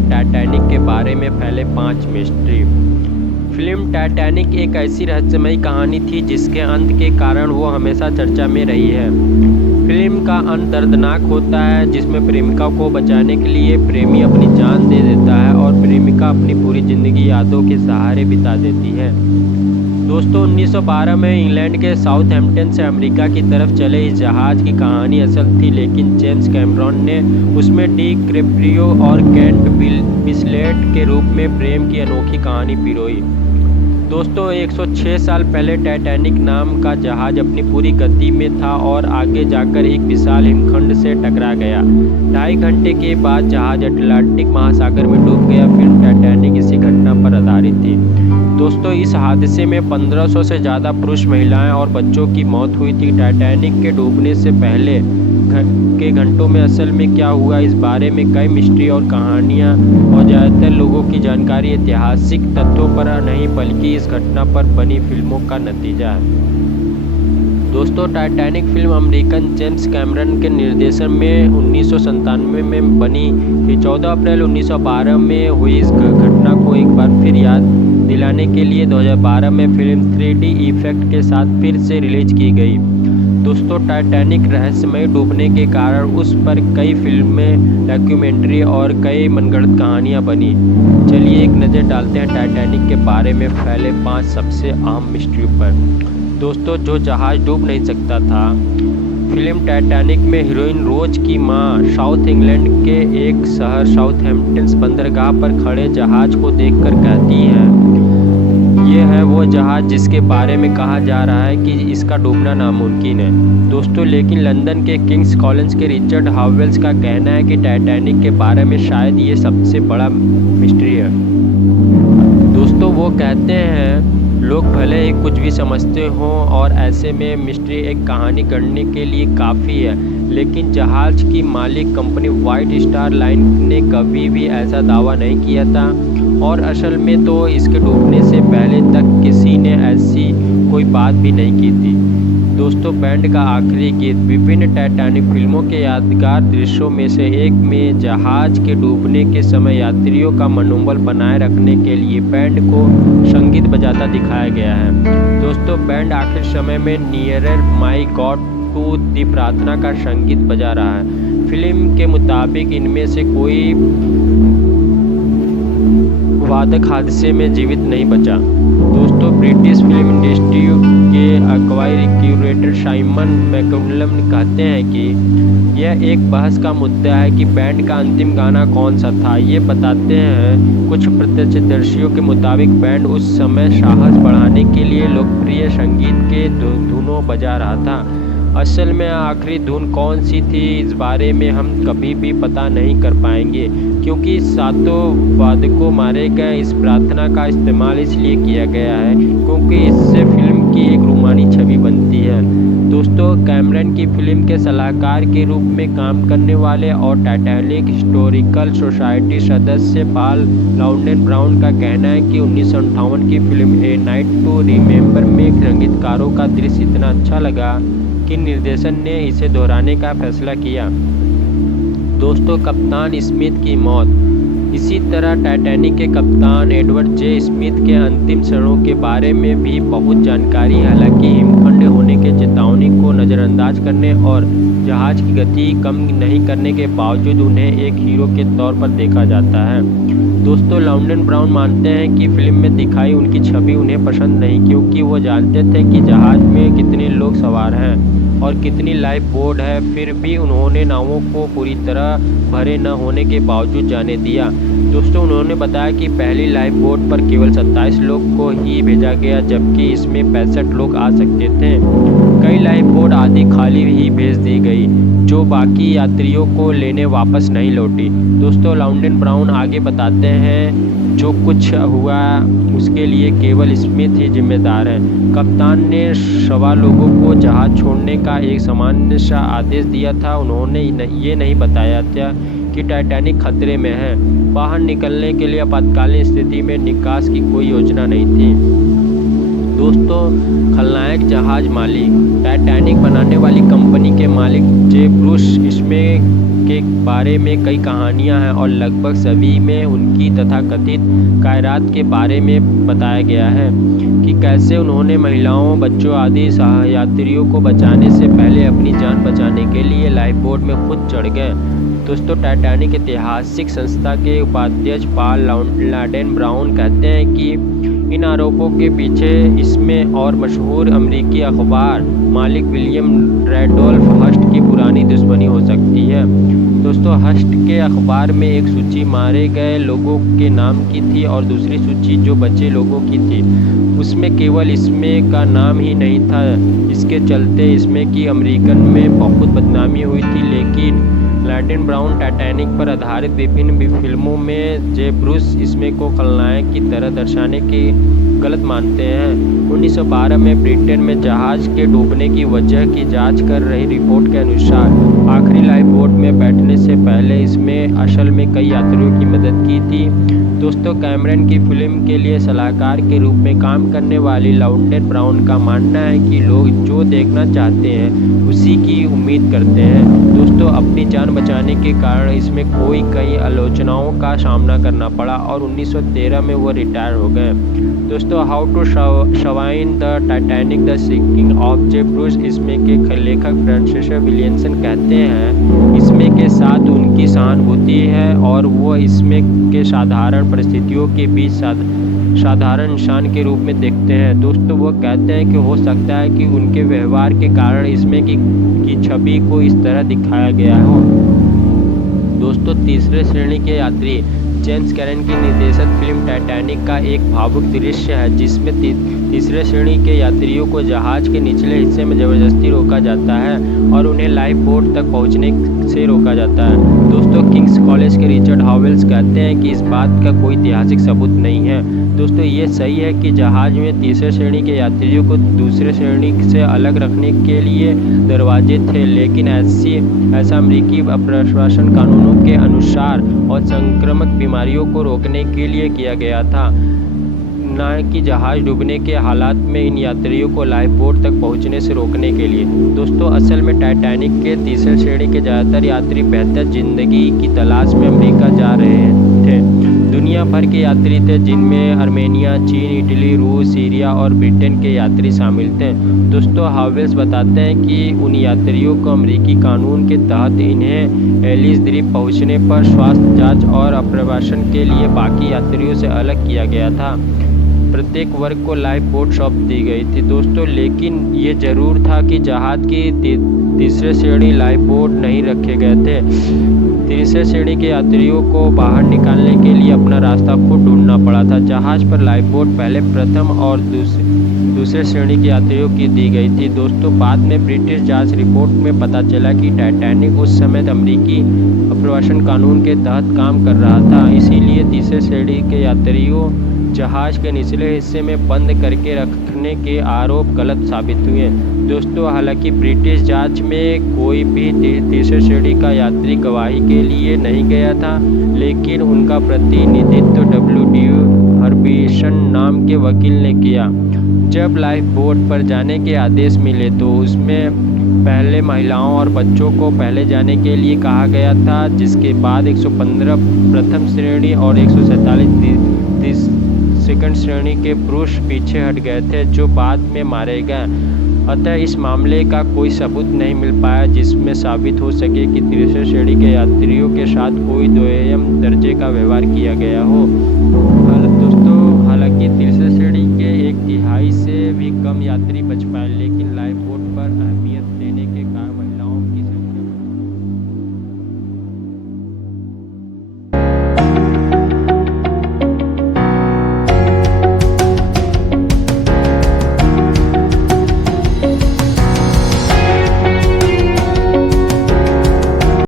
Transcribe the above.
हुए टाइटैनिक के बारे में फैले 5 मिस्ट्री। फिल्म टाइटैनिक एक ऐसी रहस्यमयी कहानी थी जिसके अंत के कारण वो हमेशा चर्चा में रही है। फिल्म का अंत दर्दनाक होता है, जिसमें प्रेमिका को बचाने के लिए प्रेमी अपनी जान दे देता है और प्रेमिका अपनी पूरी जिंदगी यादों के सहारे बिता देती है। दोस्तों, 1912 में इंग्लैंड के साउथहैम्पटन से अमेरिका की तरफ चले इस जहाज़ की कहानी असल थी, लेकिन जेम्स कैमरॉन ने उसमें डी कैप्रियो और केट विंसलेट के रूप में प्रेम की अनोखी कहानी पिरोई। दोस्तों, 106 साल पहले टाइटैनिक नाम का जहाज़ अपनी पूरी गति में था और आगे जाकर एक विशाल हिमखंड से टकरा गया। 2.5 घंटे के बाद जहाज़ अटलांटिक महासागर में डूब गया। फिल्म टाइटैनिक इसी घटना पर आधारित थी। दोस्तों, इस हादसे में 1500 से ज़्यादा पुरुष, महिलाएं और बच्चों की मौत हुई थी। टाइटैनिक के डूबने से पहले के घंटों में असल में क्या हुआ, इस बारे में कई मिस्ट्री और कहानियाँ और ज़्यादातर लोगों की जानकारी ऐतिहासिक तथ्यों पर नहीं बल्कि इस घटना पर बनी फिल्मों का नतीजा है। दोस्तों, Titanic film American James Cameron के निर्देशन में 1997 में बनी थी। 14 अप्रैल 1912 में हुई इस घटना को एक बार फिर याद दिलाने के लिए 2012 में फिल्म 3D इफेक्ट के साथ फिर से रिलीज की गई। दोस्तों, टाइटैनिक रहस्यमय डूबने के कारण उस पर कई फिल्में, डॉक्यूमेंट्री और कई मनगढ़ंत कहानियां बनी। चलिए एक नज़र डालते हैं टाइटैनिक के बारे में फैले 5 सबसे अहम मिस्ट्री पर। दोस्तों, जो जहाज़ डूब नहीं सकता था। फिल्म टाइटैनिक में हीरोइन रोज की मां साउथ इंग्लैंड के एक शहर साउथहैम्पटन बंदरगाह पर खड़े जहाज़ को देखकर कहती हैं, ये है वो जहाज़ जिसके बारे में कहा जा रहा है कि इसका डूबना नामुमकिन है। दोस्तों, लेकिन लंदन के किंग्स कॉलेज के रिचर्ड हावेल्स का कहना है कि टाइटैनिक के बारे में शायद ये सबसे बड़ा मिस्ट्री है। दोस्तों, वो कहते हैं लोग भले ही कुछ भी समझते हों और ऐसे में मिस्ट्री एक कहानी गढ़ने के लिए काफ़ी है, लेकिन जहाज़ की मालिक कंपनी व्हाइट स्टार लाइन ने कभी भी ऐसा दावा नहीं किया था और असल में तो इसके डूबने से पहले तक किसी ने ऐसी कोई बात भी नहीं की थी। दोस्तों, बैंड का आखिरी गीत। विभिन्न टाइटैनिक फिल्मों के यादगार दृश्यों में से एक में जहाज़ के डूबने के समय यात्रियों का मनोबल बनाए रखने के लिए बैंड को संगीत बजाता दिखाया गया है। दोस्तों, बैंड आखिर समय में nearer my God to thee प्रार्थना का संगीत बजा रहा है। फिल्म के मुताबिक इनमें से कोई वादक हादसे में जीवित नहीं बचा। दोस्तों, ब्रिटिश फिल्म इंडस्ट्री के अक्वायर क्यूरेटर साइमन मैकलम कहते हैं कि यह एक बहस का मुद्दा है कि बैंड का अंतिम गाना कौन सा था। ये बताते हैं, कुछ प्रत्यक्षदर्शियों के मुताबिक बैंड उस समय साहस बढ़ाने के लिए लोकप्रिय संगीत के धुनों बजा रहा था। असल में आखिरी धुन कौन सी थी, इस बारे में हम कभी भी पता नहीं कर पाएंगे, क्योंकि 7 वादकों मारे गए। इस प्रार्थना का इस्तेमाल इसलिए किया गया है क्योंकि इससे फिल्म की एक रूमानी छवि बनती है। दोस्तों, कैमरन की फिल्म के सलाहकार के रूप में काम करने वाले और टाइटैनिक हिस्टोरिकल सोसाइटी सदस्य पॉल लाउडेन ब्राउन का कहना है कि 1958 की film A Night to Remember में संगीतकारों का दृश्य इतना अच्छा लगा कि निर्देशन ने इसे दोहराने का फैसला किया। दोस्तों, कप्तान स्मिथ की मौत। इसी तरह टाइटैनिक के कप्तान एडवर्ड जे स्मिथ के अंतिम क्षणों के बारे में भी बहुत जानकारी है। हालांकि हिमखंड होने के चेतावनी को नज़रअंदाज करने और जहाज़ की गति कम नहीं करने के बावजूद उन्हें एक हीरो के तौर पर देखा जाता है। दोस्तों, लाउडेन ब्राउन मानते हैं कि फिल्म में दिखाई उनकी छवि उन्हें पसंद नहीं, क्योंकि वो जानते थे कि जहाज़ में कितने लोग सवार हैं और कितनी लाइफ बोर्ड है। फिर भी उन्होंने नावों को पूरी तरह भरे न होने के बावजूद जाने दिया। दोस्तों, उन्होंने बताया कि पहली लाइफ बोट पर केवल 27 लोग को ही भेजा गया, जबकि इसमें 65 लोग आ सकते थे। कई लाइफ बोट आधी खाली ही भेज दी गई, जो बाकी यात्रियों को लेने वापस नहीं लौटी। दोस्तों, लाउडेन ब्राउन आगे बताते हैं, जो कुछ हुआ उसके लिए केवल स्मिथ ही जिम्मेदार है। कप्तान ने सवा लोगों को जहाज़ छोड़ने का एक सामान्य सा आदेश दिया था। उन्होंने ये नहीं बताया था कि टाइटैनिक खतरे में है। बाहर निकलने के लिए आपातकालीन स्थिति में निकास की कोई योजना नहीं थी। दोस्तों, खलनायक जहाज मालिक। टाइटैनिक बनाने वाली कंपनी के मालिक जे ब्रूस इसमें के बारे में कई कहानियां हैं और लगभग सभी में उनकी तथाकथित कायरात के बारे में बताया गया है कि कैसे उन्होंने महिलाओं, बच्चों आदि यात्रियों को बचाने से पहले अपनी जान बचाने के लिए लाइफ बोट में खुद चढ़ गए। दोस्तों, टाइटैनिक ऐतिहासिक संस्था के उपाध्यक्ष पॉल लॉरेंस ब्राउन कहते हैं कि इन आरोपों के पीछे इसमें और मशहूर अमेरिकी अखबार मालिक विलियम रैडोल्फ हस्ट की पुरानी दुश्मनी हो सकती है। दोस्तों, हस्ट के अखबार में एक सूची मारे गए लोगों के नाम की थी और दूसरी सूची जो बचे लोगों की थी। उसमें केवल इसमें का नाम ही नहीं था। इसके चलते इसमें की अमेरिकन में बहुत बदनामी हुई थी। लेकिन लॉरेंस ब्राउन टाइटैनिक पर आधारित विभिन्न फिल्मों में जे ब्रूस इसमें को खलनायक की तरह दर्शाने की गलत मानते हैं। 1912 में ब्रिटेन में जहाज के डूबने की वजह की जांच कर रही रिपोर्ट के अनुसार आखिरी लाइफ बोट में बैठने से पहले इसमें असल में कई यात्रियों की मदद की थी। दोस्तों, कैमरन की फिल्म के लिए सलाहकार के रूप में काम करने वाली लॉरेंस ब्राउन का मानना है कि लोग जो देखना चाहते हैं उसी की उम्मीद करते हैं। दोस्तों, अपनी जान बचाने के कारण इसमें कई आलोचनाओं का सामना करना पड़ा और 1913 में वो रिटायर हो गए। दोस्तों, how to survive the Titanic the sinking of J Bruce इसमें के लेखक फ्रांसिस विलियमसन कहते हैं इसमें के साथ उनकी सहानुभूति है और वो इसमें के साधारण परिस्थितियों के बीच साधारण इंसान के रूप में देखते हैं। दोस्तों, वो कहते हैं कि हो सकता है कि उनके व्यवहार के कारण इसमें की छवि को इस तरह दिखाया गया हो। दोस्तों, तीसरे श्रेणी के यात्री जेम्स कैमरन की निर्देशित फिल्म टाइटैनिक का एक भावुक दृश्य है जिसमें तीसरे श्रेणी के यात्रियों को जहाज के निचले हिस्से में ज़बरदस्ती रोका जाता है और उन्हें लाइफ बोट तक पहुंचने से रोका जाता है। दोस्तों, किंग्स कॉलेज के रिचर्ड हॉवेल्स कहते हैं कि इस बात का कोई ऐतिहासिक सबूत नहीं है। दोस्तों, ये सही है कि जहाज में तीसरे श्रेणी के यात्रियों को दूसरे श्रेणी से अलग रखने के लिए दरवाजे थे, लेकिन ऐसा अमेरिकी प्रशासन कानूनों के अनुसार और संक्रामक बीमारियों को रोकने के लिए किया गया था, न कि जहाज डूबने के हालात में इन यात्रियों को लाइफ बोट तक पहुंचने से रोकने के लिए। दोस्तों, असल में टाइटैनिक के तीसरे श्रेणी के ज़्यादातर यात्री बेहतर जिंदगी की तलाश में अमेरिका जा रहे थे। दुनिया भर के यात्री थे जिनमें आर्मेनिया, चीन, इटली, रूस, सीरिया और ब्रिटेन के यात्री शामिल थे। दोस्तों, हॉवेल्स बताते हैं कि उन यात्रियों को अमेरिकी कानून के तहत इन्हें एलिस द्वीप पहुंचने पर स्वास्थ्य जांच और अप्रवासन के लिए बाकी यात्रियों से अलग किया गया था। प्रत्येक वर्ग को लाइफ बोट सौंप दी गई थी। दोस्तों, लेकिन ये जरूर था कि जहाज की तीसरे श्रेणी लाइफ बोट नहीं रखे गए थे। तीसरे श्रेणी के यात्रियों को बाहर निकालने के लिए अपना रास्ता खुद ढूंढना पड़ा था। जहाज पर लाइफ बोट पहले प्रथम और दूसरे श्रेणी के यात्रियों की दी गई थी। दोस्तों, बाद में ब्रिटिश जांच रिपोर्ट में पता चला कि टाइटैनिक उस समय अमेरिकी अप्रवासन कानून के तहत काम कर रहा था, इसीलिए तीसरे श्रेणी के यात्रियों जहाज के निचले हिस्से में बंद करके रखने के आरोप गलत साबित हुए। दोस्तों, हालांकि ब्रिटिश जांच में कोई भी तीसरे श्रेणी का यात्री गवाही के लिए नहीं गया था, लेकिन उनका प्रतिनिधित्व W.D. हर्बिसन नाम के वकील ने किया। जब लाइफ बोट पर जाने के आदेश मिले तो उसमें पहले महिलाओं और बच्चों को पहले जाने के लिए कहा गया था, जिसके बाद 115 प्रथम श्रेणी और 147 सेकंड श्रेणी के पुरुष पीछे हट गए थे, जो बाद में मारे गए। अतः इस मामले का कोई सबूत नहीं मिल पाया जिसमें साबित हो सके कि तीसरे श्रेणी के यात्रियों के साथ कोई दोयम दर्जे का व्यवहार किया गया हो। दोस्तों, हालांकि तीसरे श्रेणी के 1/3 से भी कम यात्री बच पाए, लेकिन